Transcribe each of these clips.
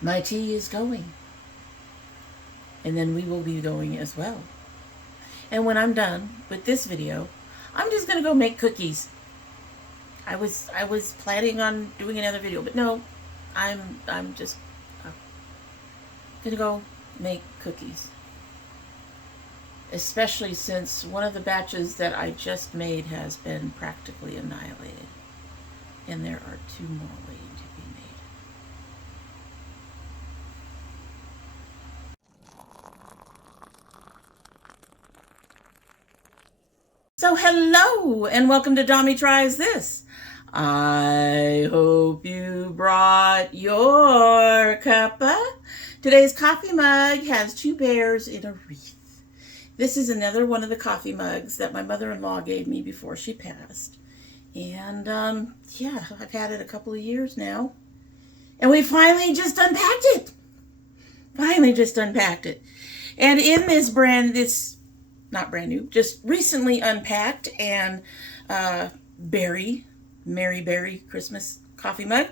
My tea is going. And then we will be going as well. And when I'm done with this video, I'm just gonna go make cookies. I was planning on doing another video, but no, I'm just gonna go make cookies. Especially since one of the batches that I just made has been practically annihilated. And there are 2 more waiting to be made. So hello and welcome to domytriesthis. I hope you brought your cuppa. Today's coffee mug has 2 bears in a wreath. This is another one of the coffee mugs that my mother-in-law gave me before she passed. And yeah, I've had it a couple of years now. And we finally just unpacked it. And in this not brand new, just recently unpacked and Mary Berry Christmas coffee mug.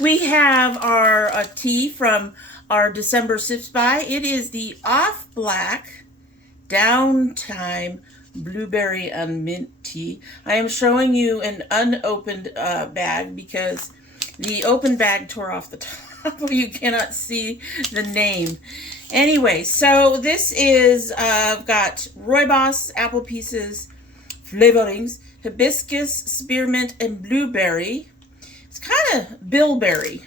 We have our tea from our December Sips By. It is the OffBlak Downtime Blueberry and Mint Tea. I am showing you an unopened bag because the open bag tore off the top. You cannot see the name. Anyway, so this is got rooibos, apple pieces, flavorings, hibiscus, spearmint, and blueberry. It's kind of bilberry.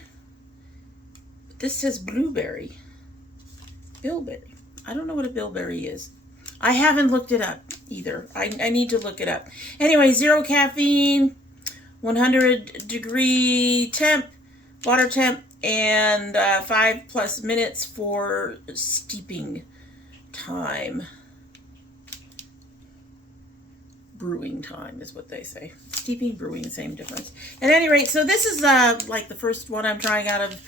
But this says blueberry. Bilberry. I don't know what a bilberry is. I haven't looked it up either. I need to look it up. Anyway, 0 caffeine, 100-degree temp, water temp, and 5+ minutes for steeping time. Brewing time is what they say. Steeping, brewing, same difference. At any rate, so this is like the first one I'm trying out of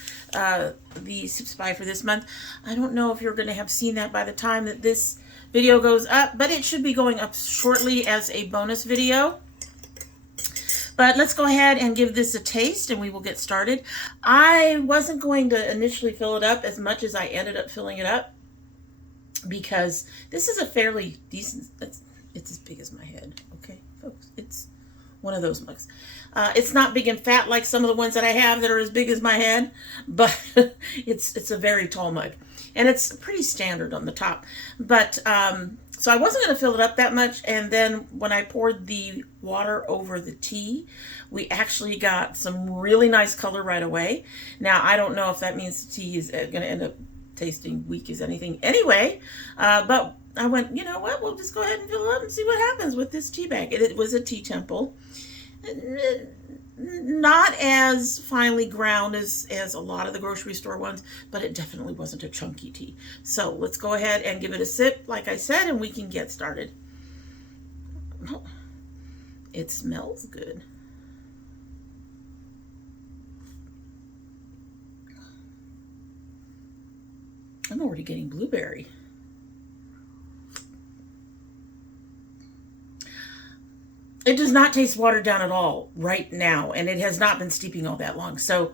the Sips By for this month. I don't know if you're going to have seen that by the time that this video goes up, but it should be going up shortly as a bonus video. But let's go ahead and give this a taste and we will get started. I wasn't going to initially fill it up as much as I ended up filling it up because this is a fairly decent, it's as big as my head, okay, folks? It's one of those mugs. It's not big and fat like some of the ones that I have that are as big as my head, but it's a very tall mug. And it's pretty standard on the top. But, so I wasn't going to fill it up that much. And then when I poured the water over the tea, we actually got some really nice color right away. Now, I don't know if that means the tea is going to end up tasting weak as anything anyway. But I went, you know what, we'll just go ahead and fill it up and see what happens with this tea bag. It was a tea temple. Not as finely ground as a lot of the grocery store ones, but it definitely wasn't a chunky tea. So let's go ahead and give it a sip, like I said, and we can get started. Oh, it smells good. I'm already getting blueberry. It does not taste watered down at all right now, and it has not been steeping all that long. So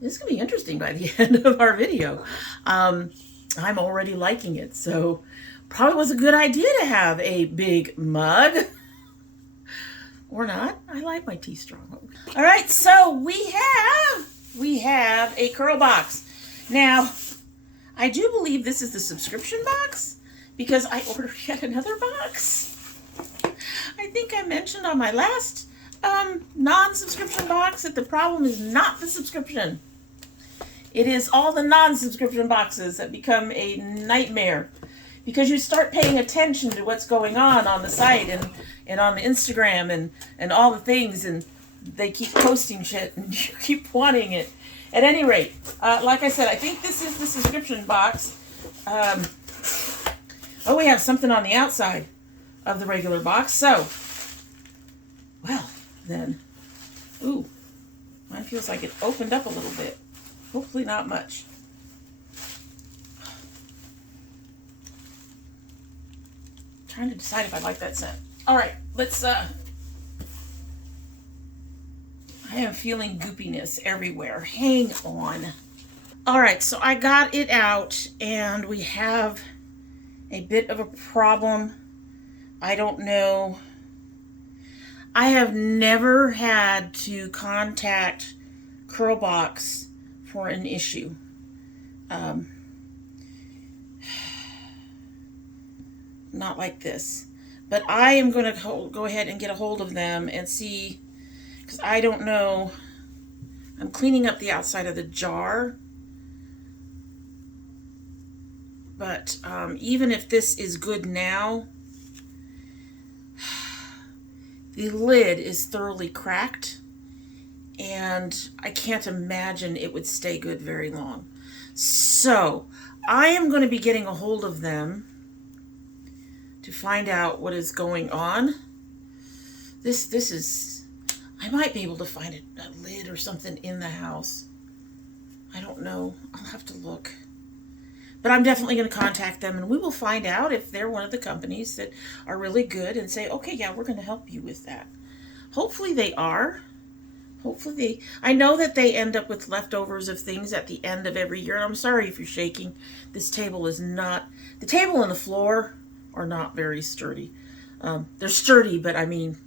this is going to be interesting by the end of our video. I'm already liking it, so probably was a good idea to have a big mug. Or not. I like my tea strong. All right, so we have a CurlBox. Now, I do believe this is the subscription box because I ordered yet another box. I think I mentioned on my last non-subscription box that the problem is not the subscription. It is all the non-subscription boxes that become a nightmare because you start paying attention to what's going on the site and on the Instagram and all the things, and they keep posting shit and you keep wanting it. At any rate, like I said, I think this is the subscription box. Oh, we have something on the outside of the regular box. So, well, then, ooh, mine feels like it opened up a little bit. Hopefully not much. Trying to decide if I like that scent. All right, let's, I am feeling goopiness everywhere. Hang on. All right, so I got it out, and we have a bit of a problem. I don't know. I have never had to contact CurlBox for an issue. Not like this. But I am going to go ahead and get a hold of them and see, because I don't know. I'm cleaning up the outside of the jar. But even if this is good now, the lid is thoroughly cracked, and I can't imagine it would stay good very long. So I am going to be getting a hold of them to find out what is going on. This is, I might be able to find a lid or something in the house. I don't know. I'll have to look. But I'm definitely going to contact them, and we will find out if they're one of the companies that are really good and say, okay, yeah, we're going to help you with that. Hopefully they are. Hopefully I know that they end up with leftovers of things at the end of every year. And I'm sorry if you're shaking. This table is not, the table and the floor are not very sturdy. They're sturdy, but I mean,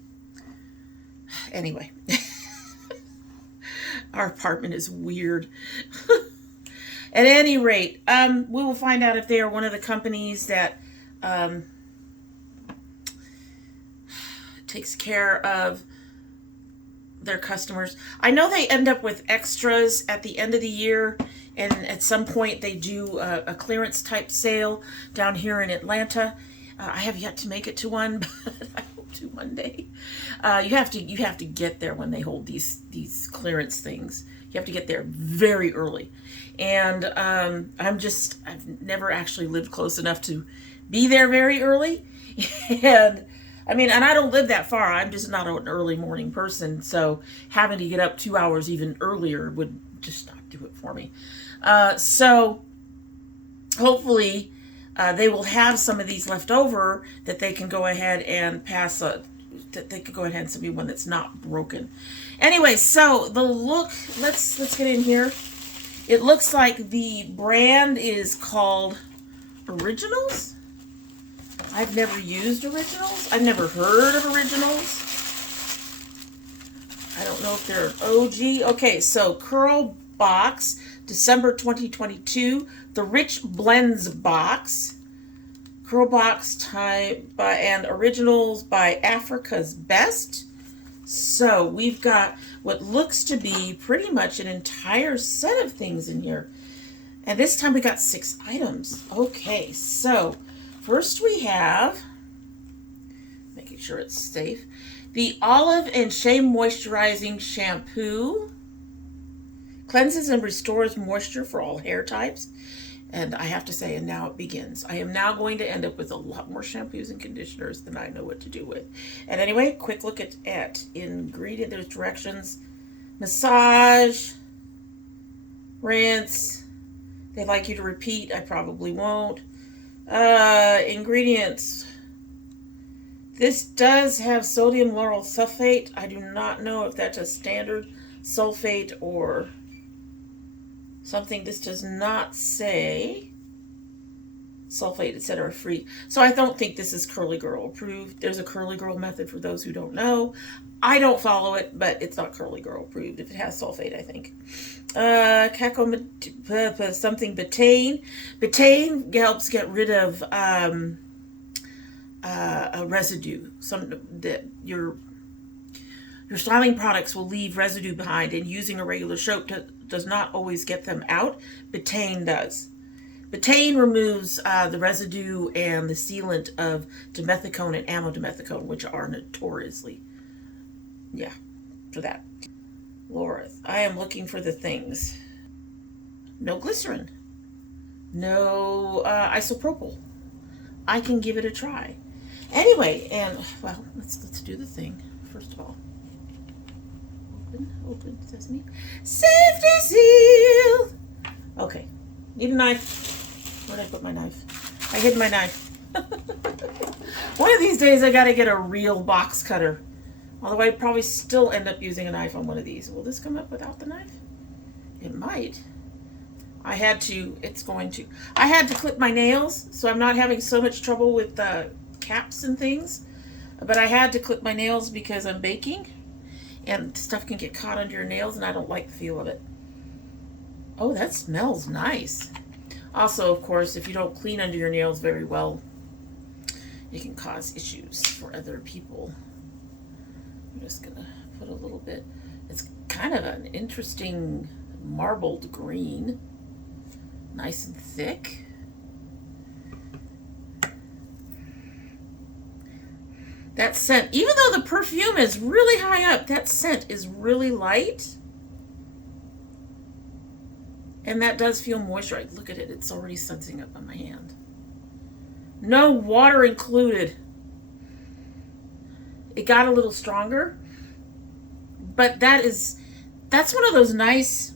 anyway. Our apartment is weird. At any rate, we will find out if they are one of the companies that takes care of their customers. I know they end up with extras at the end of the year, and at some point they do a clearance type sale down here in Atlanta. I have yet to make it to one, but I hope to one day. You have to get there when they hold these clearance things. You have to get there very early. And I've never actually lived close enough to be there very early. And I mean, and I don't live that far. I'm just not an early morning person. So having to get up 2 hours even earlier would just not do it for me. So hopefully they will have some of these left over that they can go ahead and pass that they could go ahead and send me one that's not broken. Anyway, so the look, let's get in here. It looks like the brand is called Originals. I've never used Originals. I've never heard of Originals. I don't know if they're an OG. Okay, so CurlBox December 2022, the Rich Blends box. CurlBox type and Originals by Africa's Best. So we've got what looks to be pretty much an entire set of things in here. And this time we got 6 items. Okay, so first we have, making sure it's safe, the Olive and Shea Moisturizing Shampoo. Cleanses and restores moisture for all hair types. And I have to say, and now it begins. I am now going to end up with a lot more shampoos and conditioners than I know what to do with. And anyway, quick look at ingredient. There's directions. Massage. Rinse. They'd like you to repeat. I probably won't. Ingredients. This does have sodium lauryl sulfate. I do not know if that's a standard sulfate or something. This does not say sulfate, etc. free. So I don't think this is Curly Girl approved. There's a Curly Girl method for those who don't know. I don't follow it, but it's not Curly Girl approved if it has sulfate, I think. Something betaine. Betaine helps get rid of a residue. Your styling products will leave residue behind, and using a regular soap does not always get them out. Betaine does. Betaine removes the residue and the sealant of dimethicone and amodimethicone, which are notoriously, for that. Laura, I am looking for the things. No glycerin. No isopropyl. I can give it a try. Anyway, and well, let's do the thing first of all. Open sesame. Safety seal. Okay. Need a knife. Where'd I put my knife? I hid my knife. One of these days I gotta get a real box cutter. Although I'd probably still end up using a knife on one of these. Will this come up without the knife? It might. I had to, I had to clip my nails, so I'm not having so much trouble with caps and things. But I had to clip my nails because I'm baking, and stuff can get caught under your nails, and I don't like the feel of it. Oh, that smells nice. Also, of course, if you don't clean under your nails very well, it can cause issues for other people. I'm just gonna put a little bit. It's kind of an interesting marbled green. Nice and thick. That scent, even though the perfume is really high up, that scent is really light. And that does feel moisturized. Look at it, it's already sudsing up on my hand. No water included. It got a little stronger, but that's one of those nice,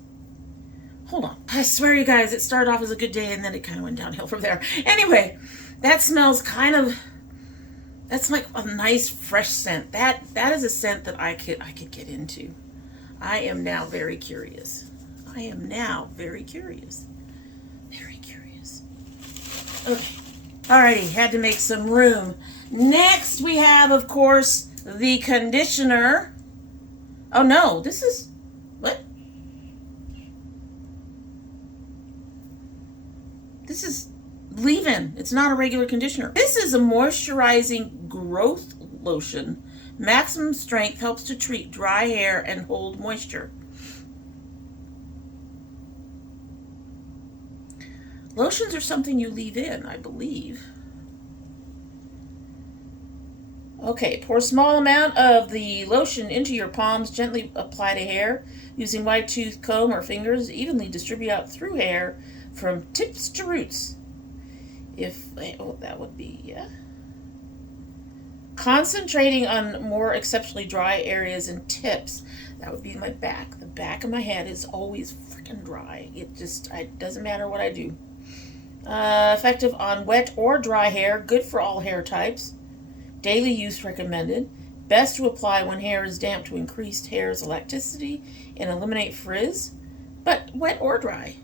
hold on, I swear you guys, it started off as a good day and then it kind of went downhill from there. Anyway, that smells kind of, that's like a nice fresh scent. That is a scent that I could get into. I am now very curious. I am now very curious. Very curious. Okay. Alrighty, had to make some room. Next we have, of course, the conditioner. Oh no, this is, what? This is leave-in. It's not a regular conditioner. This is a moisturizing growth lotion. Maximum strength, helps to treat dry hair and hold moisture. Lotions are something you leave in, I believe. Okay, pour a small amount of the lotion into your palms. Gently apply to hair. Using wide tooth comb or fingers, evenly distribute out through hair from tips to roots. That would be, yeah. Concentrating on more exceptionally dry areas and tips. That would be my back. The back of my head is always freaking dry. It doesn't matter what I do. Effective on wet or dry hair. Good for all hair types. Daily use recommended. Best to apply when hair is damp to increase hair's elasticity and eliminate frizz, but wet or dry.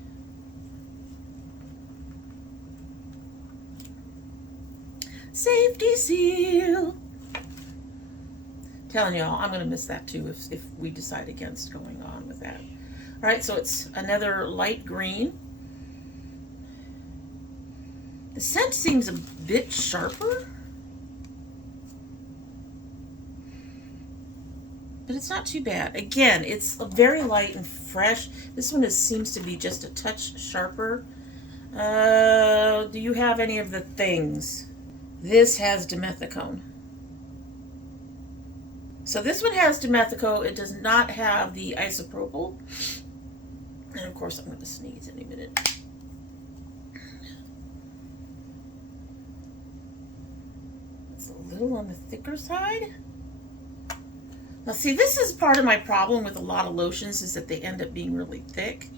Safety seal. Telling y'all, I'm going to miss that too if we decide against going on with that. All right, so it's another light green. The scent seems a bit sharper, but it's not too bad. Again, it's very light and fresh. This one seems to be just a touch sharper. Do you have any of the things? This has dimethicone. So this one has dimethicone. It does not have the isopropyl. And of course, I'm going to sneeze any minute. It's a little on the thicker side. Now see, this is part of my problem with a lot of lotions, is that they end up being really thick.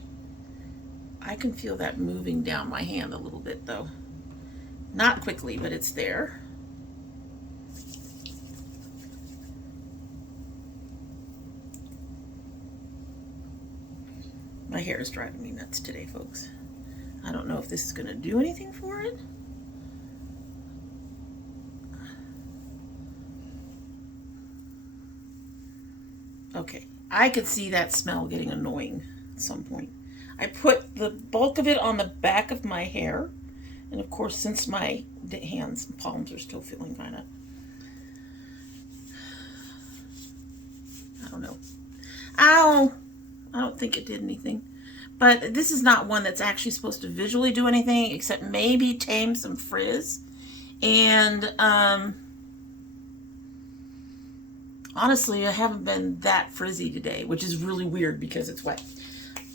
I can feel that moving down my hand a little bit though. Not quickly, but it's there. My hair is driving me nuts today, folks. I don't know if this is going to do anything for it. Okay, I could see that smell getting annoying at some point. I put the bulk of it on the back of my hair. And of course, since my hands and palms are still feeling kind of, I don't know. Ow! I don't think it did anything. But this is not one that's actually supposed to visually do anything, except maybe tame some frizz. And honestly, I haven't been that frizzy today, which is really weird because it's wet.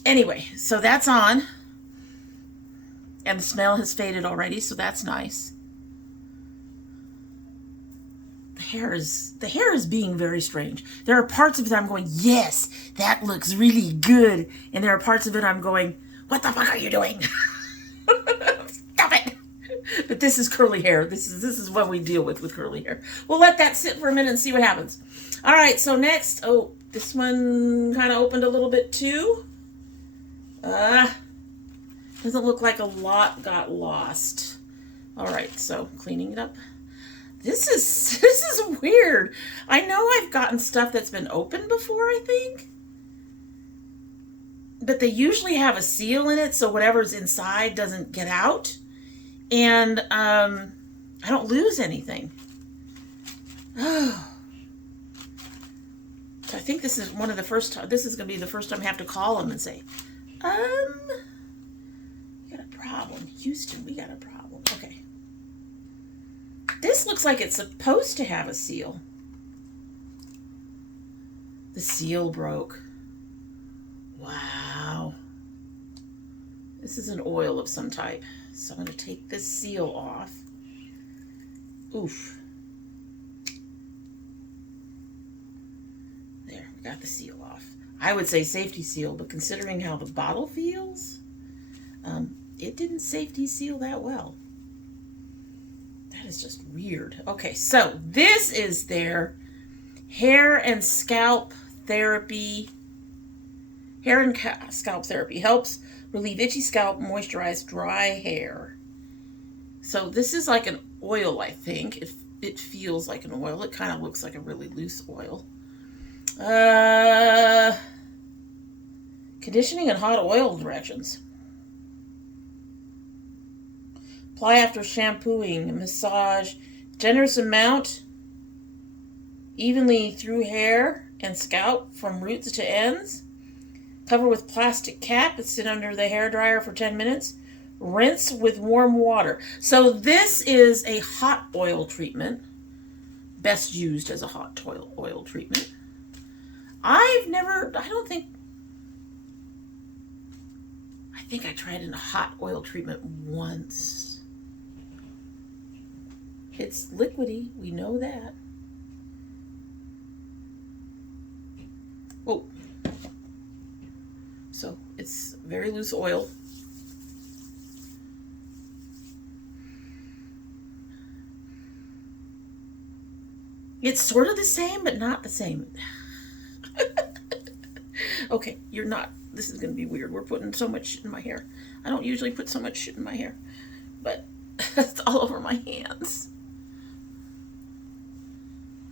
Anyway, so that's on. And the smell has faded already, so that's nice. The hair is being very strange. There are parts of it I'm going, yes, that looks really good. And there are parts of it I'm going, what the fuck are you doing? Stop it. But this is curly hair. This is what we deal with curly hair. We'll let that sit for a minute and see what happens. All right, so next, oh, this one kind of opened a little bit too. Doesn't look like a lot got lost. All right, so cleaning it up. This is weird. I know I've gotten stuff that's been opened before, I think. But they usually have a seal in it, so whatever's inside doesn't get out. And I don't lose anything. Oh. So I think this is one of the first time, this is going to be the first time I have to call them and say, we got a problem. Houston, we got a problem. Okay. This looks like it's supposed to have a seal. The seal broke. Wow. This is an oil of some type. So I'm going to take this seal off. Oof. There, we got the seal off. I would say safety seal, but considering how the bottle feels, it didn't safety seal that well. That is just weird. Okay, so this is their hair and scalp therapy. Hair and scalp therapy helps relieve itchy scalp, moisturize dry hair. So this is like an oil, I think. It feels like an oil. It kind of looks like a really loose oil. Conditioning and hot oil directions. Apply after shampooing, massage, generous amount, evenly through hair and scalp from roots to ends. Cover with plastic cap and sit under the hair dryer for 10 minutes. Rinse with warm water. So this is a hot oil treatment. Best used as a hot oil treatment. I think I tried a hot oil treatment once. It's liquidy, we know that. Oh. So it's very loose oil. It's sort of the same, but not the same. Okay, you're not. This is going to be weird. We're putting so much shit in my hair. I don't usually put so much shit in my hair, but it's all over my hands.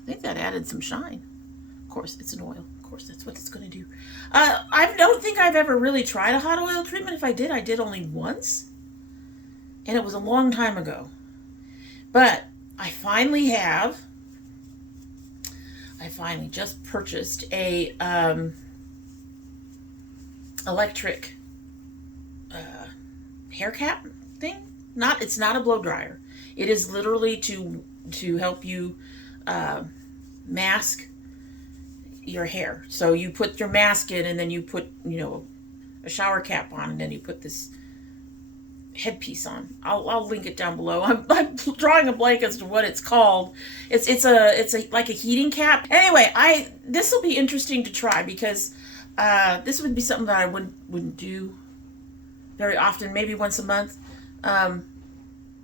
I think that added some shine. Of course, it's an oil. Of course, that's what it's going to do. I don't think I've ever really tried a hot oil treatment. If I did only once. And it was a long time ago. But I finally just purchased a electric hair cap thing. It's not a blow dryer. It is literally to help you mask your hair. So you put your mask in, and then you put, a shower cap on, and then you put this headpiece on. I'll link it down below. I'm drawing a blank as to what it's called. It's like a heating cap. Anyway, this will be interesting to try because this would be something that I wouldn't do very often, maybe once a month. But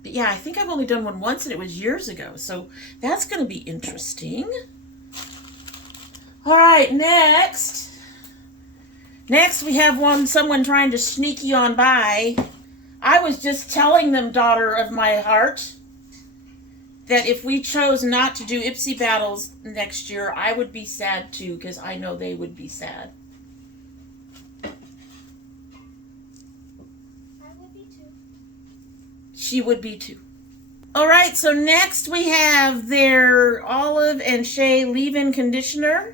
yeah, I think I've only done one once, and it was years ago. So that's going to be interesting. All right, next we have someone trying to sneaky on by. I was just telling them, daughter of my heart, that if we chose not to do Ipsy battles next year, I would be sad too, because I know they would be sad. I would be too. She would be too. All right, so next we have their Olive and Shea leave-in conditioner.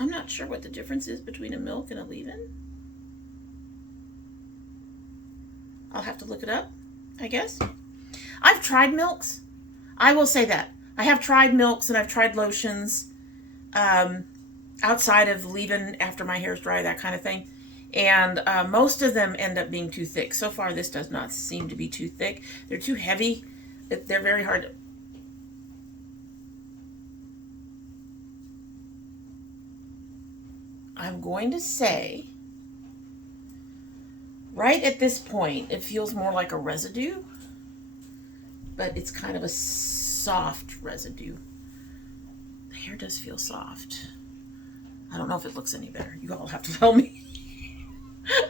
I'm not sure what the difference is between a milk and a leave-in. I'll have to look it up, I guess. I've tried milks. I will say that. I have tried milks and I've tried lotions outside of leave-in after my hair's dry, that kind of thing. And most of them end up being too thick. So far, this does not seem to be too thick. They're too heavy. They're very hard to... I'm going to say, right at this point, it feels more like a residue, but it's kind of a soft residue. The hair does feel soft. I don't know if it looks any better. You all have to tell me.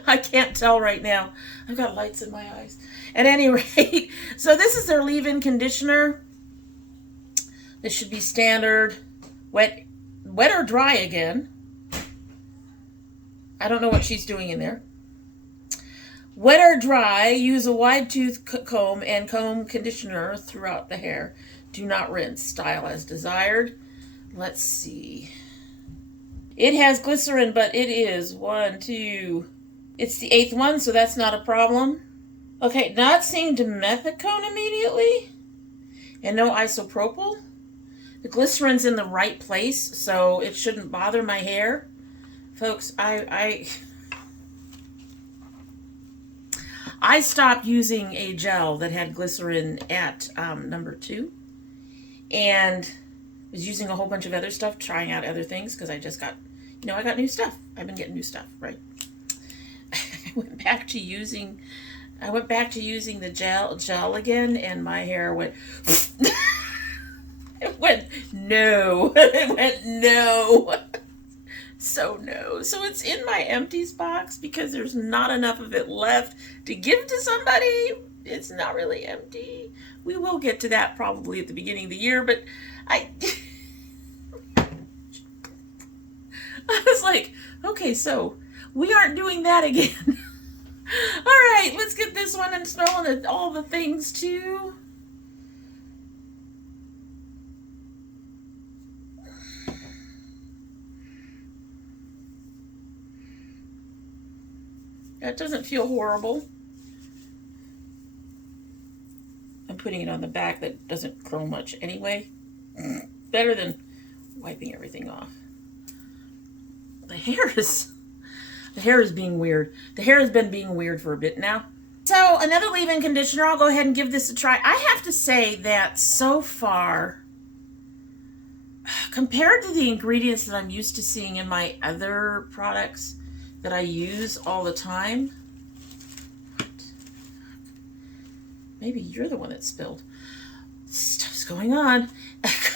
I can't tell right now. I've got lights in my eyes. At any rate, so this is their leave-in conditioner. This should be standard. Wet or dry again. I don't know what she's doing in there. Wet or dry, use a wide tooth comb and comb conditioner throughout the hair. Do not rinse. Style as desired. Let's see. It has glycerin, but it is 1, 2. It's the 8th one, so that's not a problem. Okay, not seeing dimethicone immediately. And no isopropyl. The glycerin's in the right place, so it shouldn't bother my hair. Folks, I stopped using a gel that had glycerin at number 2. And was using a whole bunch of other stuff, trying out other things, because I just got, I got new stuff. I've been getting new stuff, right? I went back to using the gel again, and my hair went it went no. It went no. So no. So it's in my empties box because there's not enough of it left to give to somebody. It's not really empty. We will get to that probably at the beginning of the year, but I was like, okay, so we aren't doing that again. All right, let's get this one and smelling all the things too. That doesn't feel horrible. I'm putting it on the back that doesn't curl much anyway. Better than wiping everything off. The hair is being weird. The hair has been being weird for a bit now. So another leave-in conditioner. I'll go ahead and give this a try. I have to say that so far, compared to the ingredients that I'm used to seeing in my other products that I use all the time, maybe you're the one that spilled. Stuff's going on.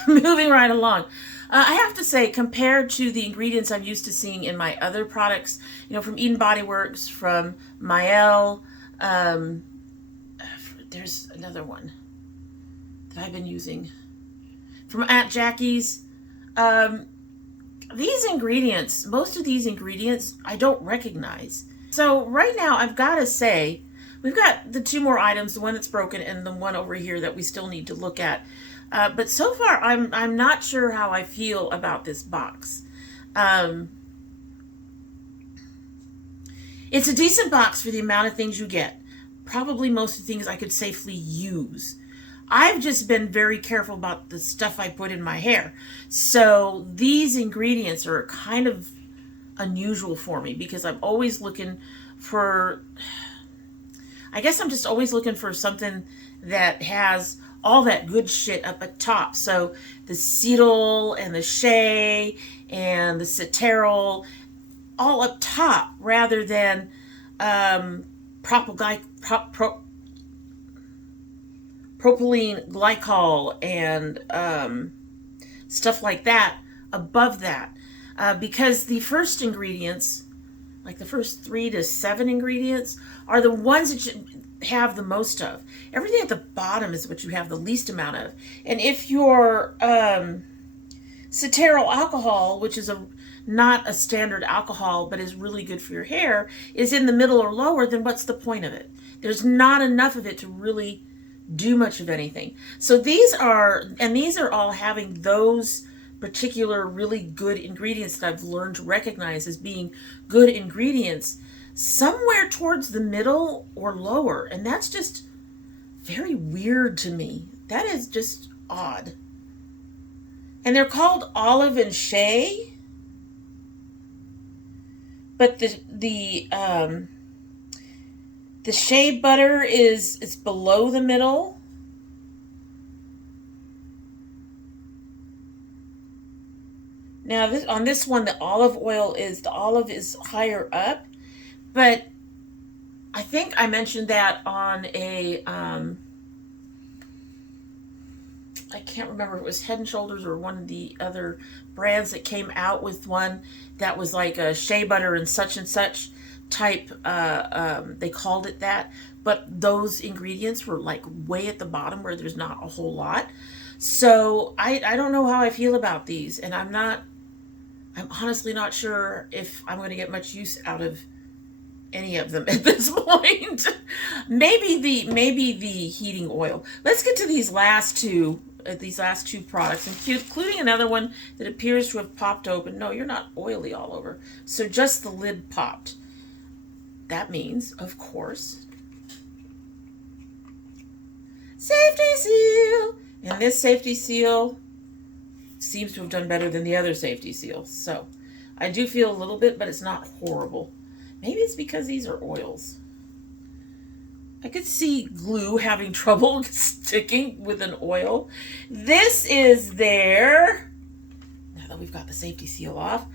Moving right along. I have to say, compared to the ingredients I'm used to seeing in my other products, from Eden Body Works, from Mael, there's another one that I've been using, from Aunt Jackie's. These ingredients, most of these ingredients, I don't recognize. So right now, I've got to say, we've got the 2 more items, the one that's broken and the one over here that we still need to look at. But so far, I'm not sure how I feel about this box. It's a decent box for the amount of things you get. Probably most of the things I could safely use. I've just been very careful about the stuff I put in my hair. So these ingredients are kind of unusual for me because I'm always looking for, I guess I'm just always looking for something that has all that good shit up at top. So the cetyl and the shea and the citral all up top rather than propylene glycol and stuff like that above that. Because the first ingredients, like the first 3 to 7 ingredients, are the ones that you have the most of. Everything at the bottom is what you have the least amount of. And if your ceteryl alcohol, which is not a standard alcohol but is really good for your hair, is in the middle or lower, then what's the point of it? There's not enough of it to really do much of anything. So these are all having those particular really good ingredients that I've learned to recognize as being good ingredients somewhere towards the middle or lower. And that's just very weird to me. That is just odd. And they're called olive and shea. But the shea butter is below the middle. Now on this one, the olive is higher up, but I think I mentioned that on I can't remember if it was Head and Shoulders or one of the other brands that came out with one that was like a shea butter and such type. They called it that, but those ingredients were like way at the bottom where there's not a whole lot. So I don't know how I feel about these, and I'm honestly not sure if I'm going to get much use out of any of them at this point. maybe the heating oil. Let's get to these last two products, including another one that appears to have popped open. No, you're not oily all over. So just the lid popped. That means, of course, safety seal. And this safety seal seems to have done better than the other safety seals. So I do feel a little bit, but it's not horrible. Maybe it's because these are oils. I could see glue having trouble sticking with an oil. This is their, now that we've got the safety seal off,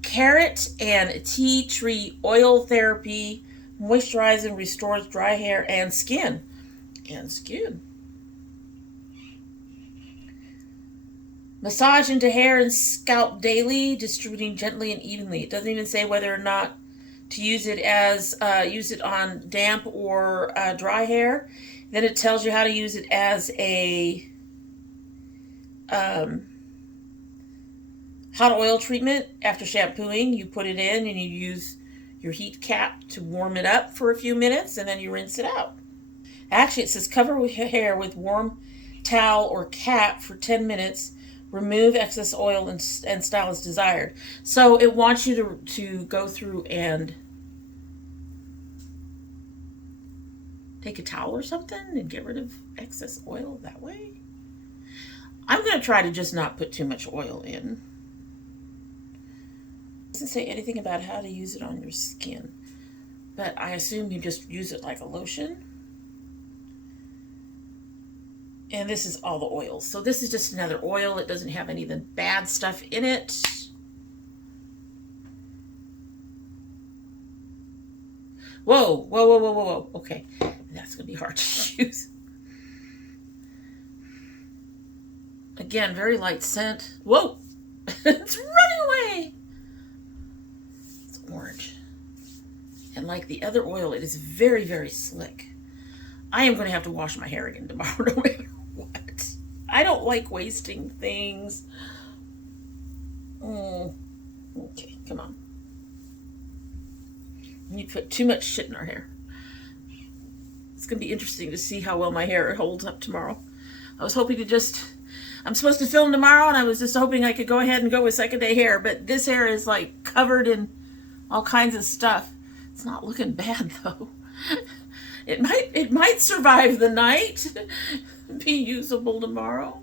Carrot and Tea Tree Oil Therapy. Moisturizes and restores dry hair and skin. Massage into hair and scalp daily, distributing gently and evenly. It doesn't even say whether or not to use it as use it on damp or dry hair. Then it tells you how to use it as a hot oil treatment. After shampooing, you put it in and you use your heat cap to warm it up for a few minutes, and then you rinse it out. Actually, it says cover hair with warm towel or cap for 10 minutes. Remove excess oil and style as desired. So it wants you to go through and take a towel or something and get rid of excess oil that way. I'm going to try to just not put too much oil in. It doesn't say anything about how to use it on your skin, but I assume you just use it like a lotion. And this is all the oils. So this is just another oil. It doesn't have any of the bad stuff in it. Whoa. Okay, that's going to be hard to use. Again, very light scent. Whoa, it's running away. It's orange. And like the other oil, it is very, very slick. I am going to have to wash my hair again tomorrow no matter what. I don't like wasting things. Okay, come on. You put too much shit in our hair. It's going to be interesting to see how well my hair holds up tomorrow. I was hoping to I'm supposed to film tomorrow, and I was just hoping I could go ahead and go with second day hair, but this hair is like covered in all kinds of stuff. It's not looking bad though. It might survive the night, be usable tomorrow.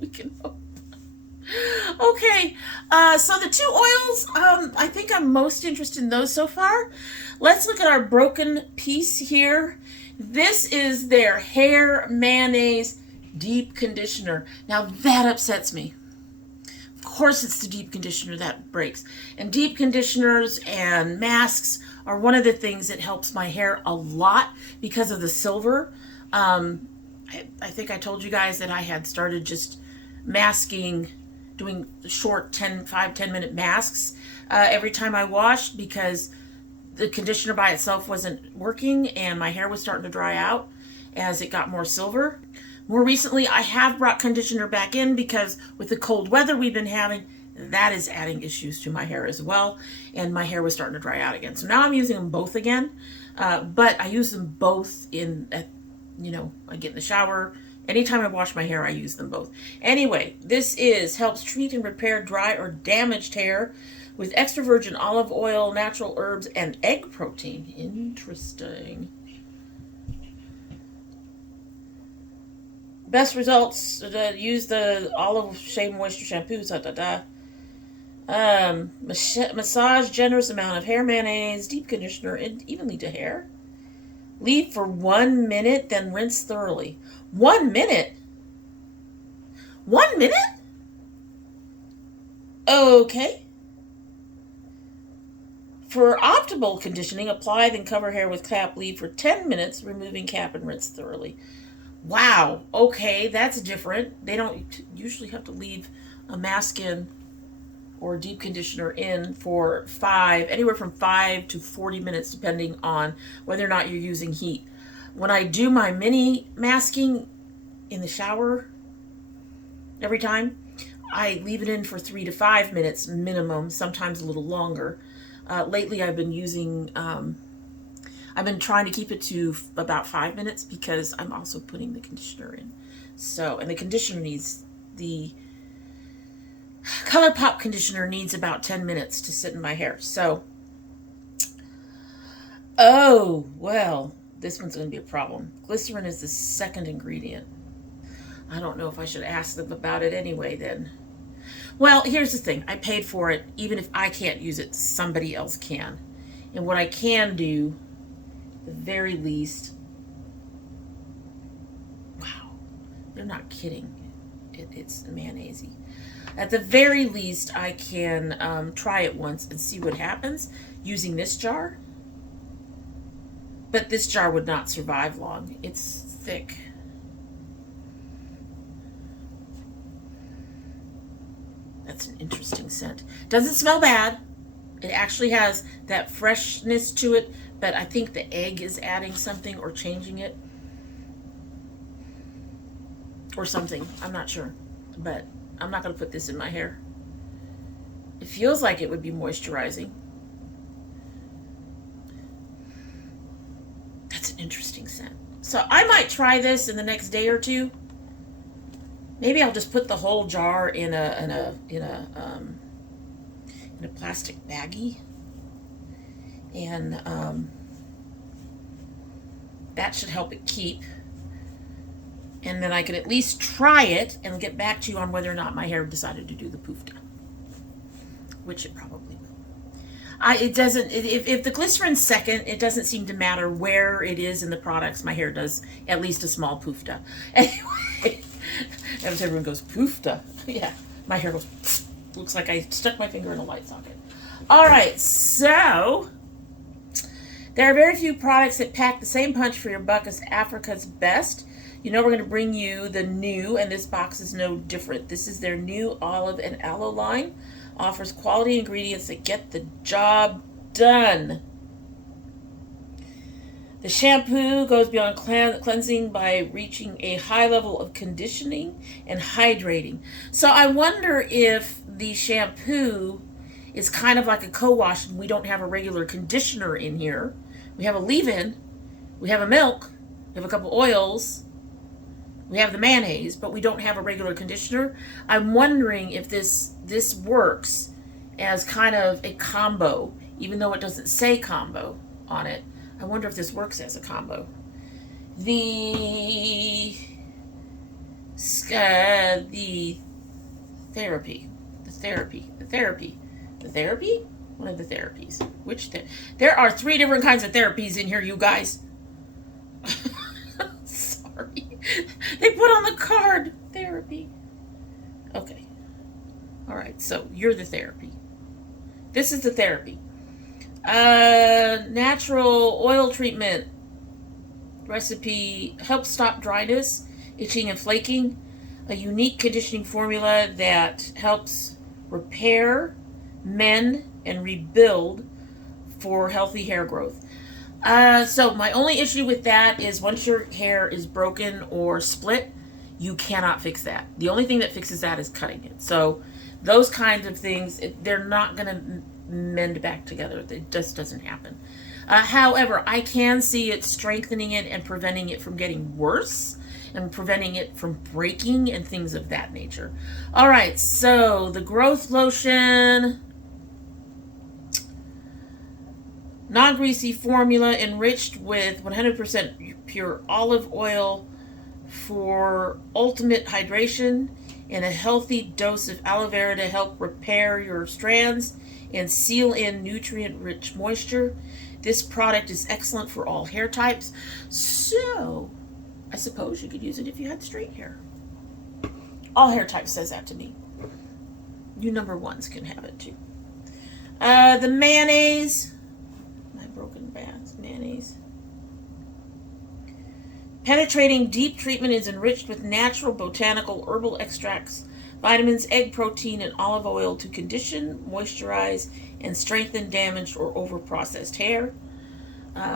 We can hope. Okay, so the two oils, I think I'm most interested in those so far. Let's look at our broken piece here. This is their Hair Mayonnaise Deep Conditioner. Now that upsets me. Of course it's the deep conditioner that breaks. And deep conditioners and masks are one of the things that helps my hair a lot because of the silver. I think I told you guys that I had started just masking, doing short 5-10 minute masks every time I washed because the conditioner by itself wasn't working and my hair was starting to dry out as it got more silver. More recently, I have brought conditioner back in because with the cold weather we've been having, that is adding issues to my hair as well. And my hair was starting to dry out again. So now I'm using them both again. But I use them both I get in the shower. Anytime I wash my hair, I use them both. Anyway, this helps treat and repair dry or damaged hair with extra virgin olive oil, natural herbs, and egg protein. Interesting. Best results, use the Olive Shea Moisture Shampoo, massage generous amount of hair mayonnaise, deep conditioner, and evenly to hair. Leave for 1 minute, then rinse thoroughly. 1 minute? 1 minute? Okay. For optimal conditioning, apply then cover hair with cap. Leave for 10 minutes, removing cap and rinse thoroughly. Wow, okay, that's different. They don't usually have to leave a mask in or deep conditioner in for anywhere from 5 to 40 minutes, depending on whether or not you're using heat. When I do my mini masking in the shower every time, I leave it in for 3 to 5 minutes minimum, sometimes a little longer. Lately, I've been trying to keep it to about 5 minutes because I'm also putting the conditioner in. So, and the conditioner the ColourPop conditioner needs about 10 minutes to sit in my hair. So, oh, well, this one's going to be a problem. Glycerin is the second ingredient. I don't know if I should ask them about it anyway then. Well, here's the thing. I paid for it. Even if I can't use it, somebody else can. And what I can do, at the very least, wow, they're not kidding. It's mayonnaise-y. At the very least, I can try it once and see what happens using this jar. But this jar would not survive long. It's thick. That's an interesting scent. Doesn't smell bad. It actually has that freshness to it, but I think the egg is adding something or changing it. Or something. I'm not sure. But I'm not going to put this in my hair. It feels like it would be moisturizing. That's an interesting scent. So I might try this in the next day or two. Maybe I'll just put the whole jar in a plastic baggie, and that should help it keep. And then I can at least try it and get back to you on whether or not my hair decided to do the poofda, which it probably will. It doesn't. If the glycerin's second, it doesn't seem to matter where it is in the products. My hair does at least a small poofda. Anyway, everyone goes poofda. Yeah, my hair goes. Looks like I stuck my finger in a light socket. All right, so there are very few products that pack the same punch for your buck as Africa's Best. You know we're going to bring you the new, and this box is no different. This is their new olive and aloe line. Offers quality ingredients that get the job done. The shampoo goes beyond cleansing by reaching a high level of conditioning and hydrating. So I wonder if the shampoo is kind of like a co-wash and we don't have a regular conditioner in here. We have a leave-in, we have a milk, we have a couple oils, we have the mayonnaise, but we don't have a regular conditioner. I'm wondering if this works as kind of a combo, even though it doesn't say combo on it. I wonder if this works as a combo. The therapy. One of the therapies. There are 3 different kinds of therapies in here, you guys. Sorry. They put on the card therapy. Okay. All right. So you're the therapy. This is the therapy. Natural oil treatment recipe helps stop dryness, itching, and flaking. A unique conditioning formula that helps repair, mend, and rebuild for healthy hair growth. So my only issue with that is once your hair is broken or split, you cannot fix that. The only thing that fixes that is cutting it. So those kinds of things, they're not going to mend back together. It just doesn't happen. However, I can see it strengthening it and preventing it from getting worse and preventing it from breaking and things of that nature. All right, so the growth lotion, non-greasy formula enriched with 100% pure olive oil for ultimate hydration and a healthy dose of aloe vera to help repair your strands and seal in nutrient-rich moisture. This product is excellent for all hair types, so I suppose you could use it if you had straight hair. All hair types says that to me. You number ones can have it too. The mayonnaise, my broken baths, mayonnaise. Penetrating deep treatment is enriched with natural botanical herbal extracts, vitamins, egg protein, and olive oil to condition, moisturize, and strengthen damaged or overprocessed hair.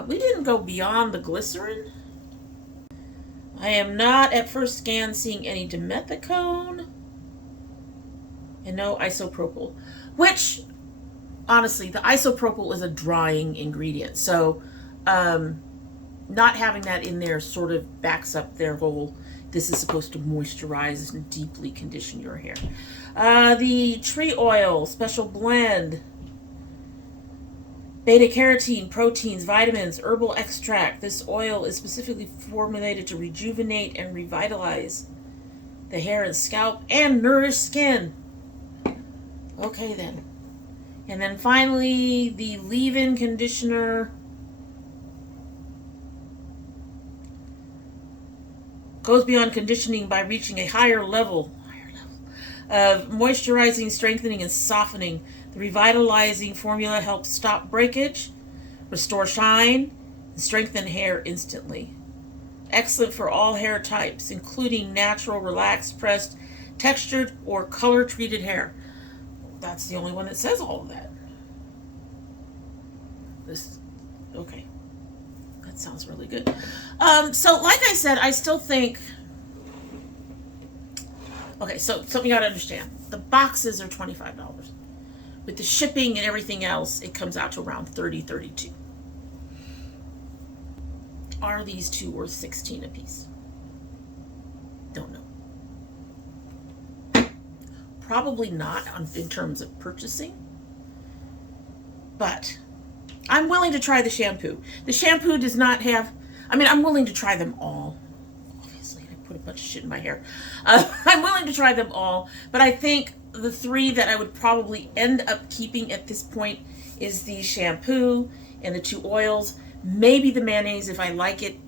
We didn't go beyond the glycerin. I am not at first scan seeing any dimethicone. And no isopropyl. Which, honestly, the isopropyl is a drying ingredient. So, not having that in there sort of backs up their whole, this is supposed to moisturize and deeply condition your hair. The tree oil, special blend. Beta-carotene, proteins, vitamins, herbal extract. This oil is specifically formulated to rejuvenate and revitalize the hair and scalp and nourish skin. Okay then. And then finally, the leave-in conditioner. Goes beyond conditioning by reaching a higher level of moisturizing, strengthening, and softening. The revitalizing formula helps stop breakage, restore shine, and strengthen hair instantly. Excellent for all hair types, including natural, relaxed, pressed, textured, or color-treated hair. That's the only one that says all of that. Okay. That sounds really good. So like I said, I still think, okay, so something you gotta understand. The boxes are $25. With the shipping and everything else, it comes out to around $30, $32. Are these two worth $16 a piece? Don't know. Probably not in terms of purchasing. But I'm willing to try the shampoo. The shampoo does not have, I'm willing to try them all. Obviously, I put a bunch of shit in my hair. I'm willing to try them all, but I think the three that I would probably end up keeping at this point is the shampoo and the two oils. Maybe the mayonnaise if I like it.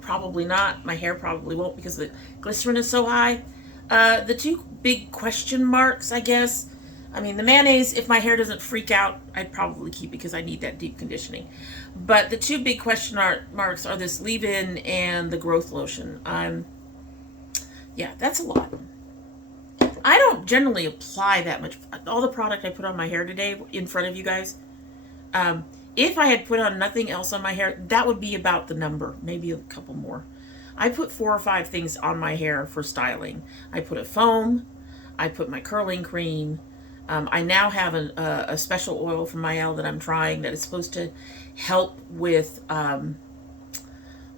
Probably not. My hair probably won't because the glycerin is so high. The two big question marks, I guess. The mayonnaise, if my hair doesn't freak out, I'd probably keep it because I need that deep conditioning. But the two big question marks are this leave-in and the growth lotion. Yeah, that's a lot. I don't generally apply that much. All the product I put on my hair today in front of you guys, if I had put on nothing else on my hair, that would be about the number, maybe a couple more. I put 4 or 5 things on my hair for styling. I put a foam, I put my curling cream, I now have a special oil from Mayel that I'm trying that is supposed to help with,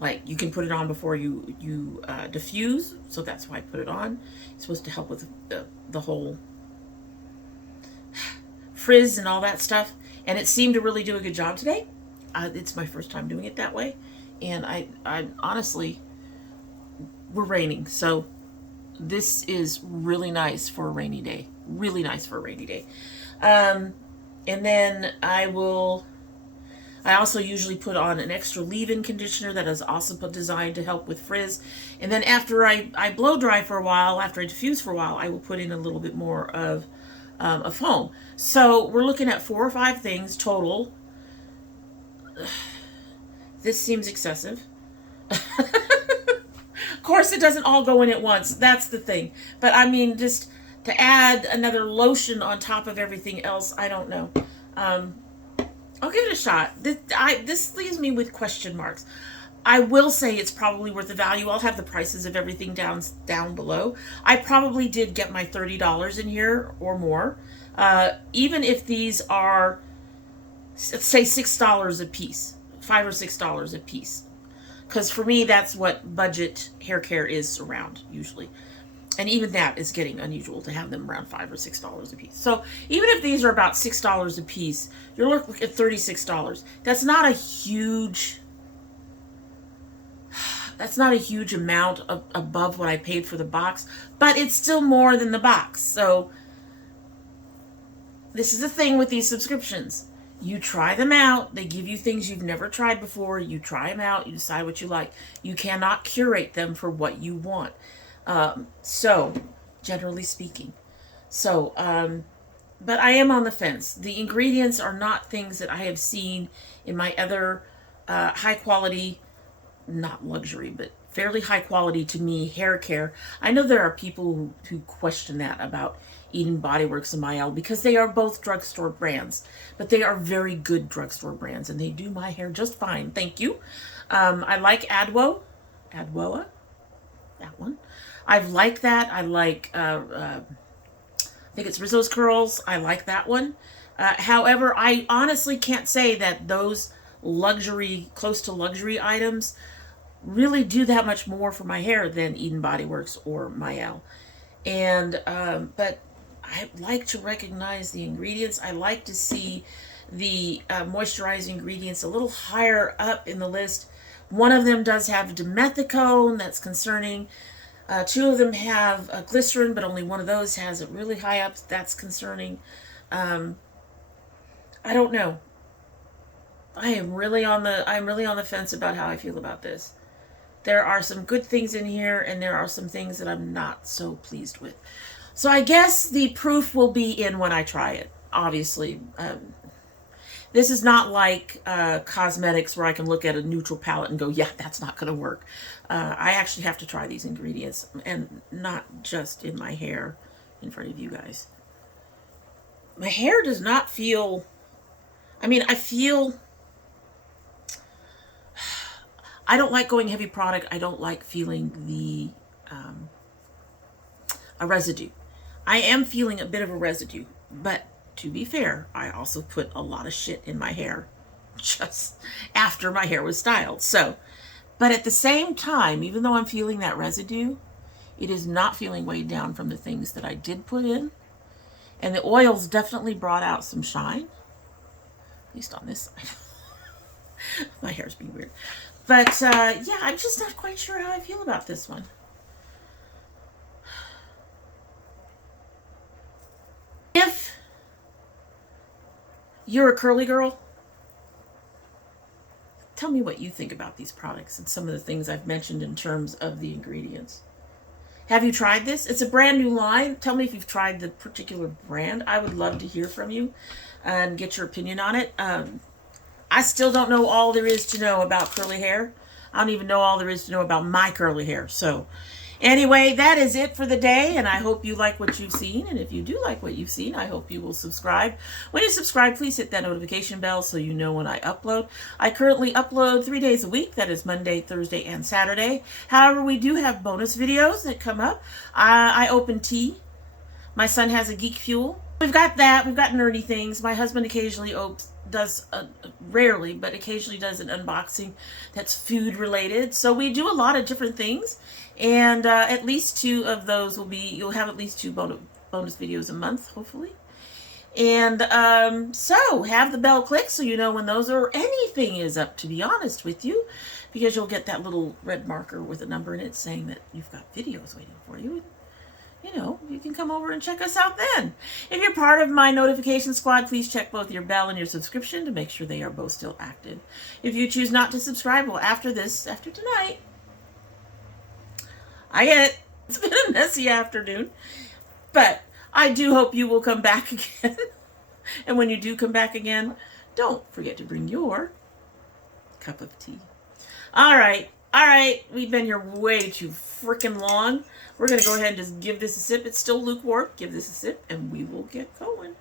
like you can put it on before you diffuse, so that's why I put it on. It's supposed to help with the whole frizz and all that stuff, and it seemed to really do a good job today. It's my first time doing it that way, and I honestly, we're raining, so this is really nice for a rainy day. Really nice for a rainy day. And then I also usually put on an extra leave-in conditioner that is also designed to help with frizz. And then after I blow dry for a while, after I diffuse for a while, I will put in a little bit more of a foam. So we're looking at 4 or 5 things total. This seems excessive. Of course, it doesn't all go in at once. That's the thing. But just to add another lotion on top of everything else, I don't know. I'll give it a shot. This leaves me with question marks. I will say it's probably worth the value. I'll have the prices of everything down below. I probably did get my $30 in here or more. Even if these are, let's say, $6 a piece. $5 or $6 a piece. Because for me, that's what budget hair care is around, usually. And even that is getting unusual to have them around $5 or $6 a piece. So even if these are about $6 a piece, you're looking at $36. That's not a huge amount above what I paid for the box, but it's still more than the box. So this is the thing with these subscriptions. You try them out. They give you things you've never tried before. You try them out. You decide what you like. You cannot curate them for what you want. So, generally speaking. So, but I am on the fence. The ingredients are not things that I have seen in my other high quality, not luxury, but fairly high quality to me hair care. I know there are people who question that about Eden Body Works and Mael because they are both drugstore brands, but they are very good drugstore brands and they do my hair just fine. Thank you. I like Adwoa, that one. I like that. I like, I think it's Rizzo's Curls. I like that one. However, I honestly can't say that those luxury, close to luxury items really do that much more for my hair than Eden Body Works or Mael. And, but I like to recognize the ingredients. I like to see the moisturizing ingredients a little higher up in the list. One of them does have dimethicone, that's concerning. Two of them have glycerin, but only one of those has it really high up. That's concerning. I don't know. I'm really on the fence about how I feel about this. There are some good things in here, and there are some things that I'm not so pleased with. So I guess the proof will be in when I try it. Obviously, this is not like cosmetics where I can look at a neutral palette and go, yeah, that's not going to work. I actually have to try these ingredients, and not just in my hair in front of you guys. My hair does not feel... I mean, I don't like going heavy product. I don't like feeling the a residue. I am feeling a bit of a residue, but to be fair, I also put a lot of shit in my hair just after my hair was styled. So, but at the same time, even though I'm feeling that residue, it is not feeling weighed down from the things that I did put in. And the oils definitely brought out some shine, at least on this side. My hair's being weird. But yeah, I'm just not quite sure how I feel about this one. If you're a curly girl, tell me what you think about these products and some of the things I've mentioned in terms of the ingredients. Have you tried this? It's a brand new line. Tell me if you've tried the particular brand. I would love to hear from you and get your opinion on it. I still don't know all there is to know about curly hair. I don't even know all there is to know about my curly hair. So anyway, that is it for the day, and I hope you like what you've seen. And if you do like what you've seen, I hope you will subscribe. When you subscribe, please hit that notification bell so you know when I upload. I currently upload 3 days a week. That is Monday, Thursday, and Saturday. However, we do have bonus videos that come up. I open tea. My son has a Geek Fuel. We've got that. We've got nerdy things. My husband occasionally does, rarely, but occasionally does an unboxing that's food related. So we do a lot of different things. And at least 2 of those will be, you'll have at least 2 bonus videos a month, hopefully. And so have the bell click so you know when those or anything is up, to be honest with you, because you'll get that little red marker with a number in it saying that you've got videos waiting for you. You know, you can come over and check us out then. If you're part of my notification squad, please check both your bell and your subscription to make sure they are both still active. If you choose not to subscribe, well, after tonight, I get it. It's been a messy afternoon. But I do hope you will come back again. And when you do come back again, don't forget to bring your cup of tea. All right. We've been here way too freaking long. We're going to go ahead and just give this a sip. It's still lukewarm. Give this a sip and we will get going.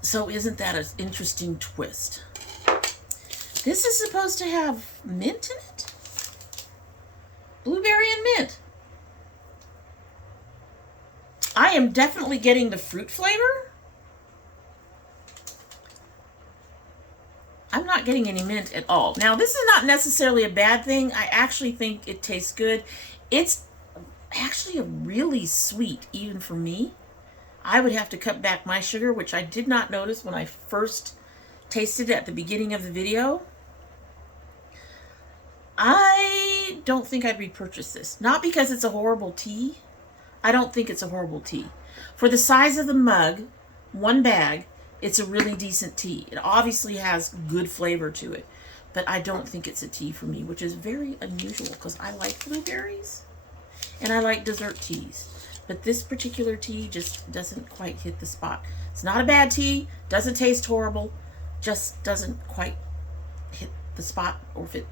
So isn't that an interesting twist? This is supposed to have mint in it? Blueberry and mint. I am definitely getting the fruit flavor. I'm not getting any mint at all. Now, this is not necessarily a bad thing. I actually think it tastes good. It's actually a really sweet, even for me. I would have to cut back my sugar, which I did not notice when I first tasted it at the beginning of the video. I don't think I'd repurchase this. Not because it's a horrible tea. I don't think it's a horrible tea. For the size of the mug, 1 bag, it's a really decent tea. It obviously has good flavor to it, but I don't think it's a tea for me, which is very unusual because I like blueberries and I like dessert teas. But this particular tea just doesn't quite hit the spot. It's not a bad tea, doesn't taste horrible, just doesn't quite the spot or fit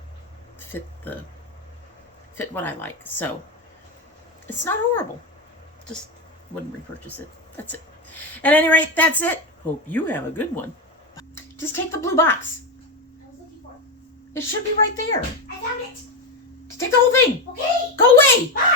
what I like. So it's not horrible. Just wouldn't repurchase it. That's it. At any rate, that's it. Hope you have a good one. Just take the blue box. I was looking for it. It should be right there. I found it. Just take the whole thing. Okay. Go away. Bye.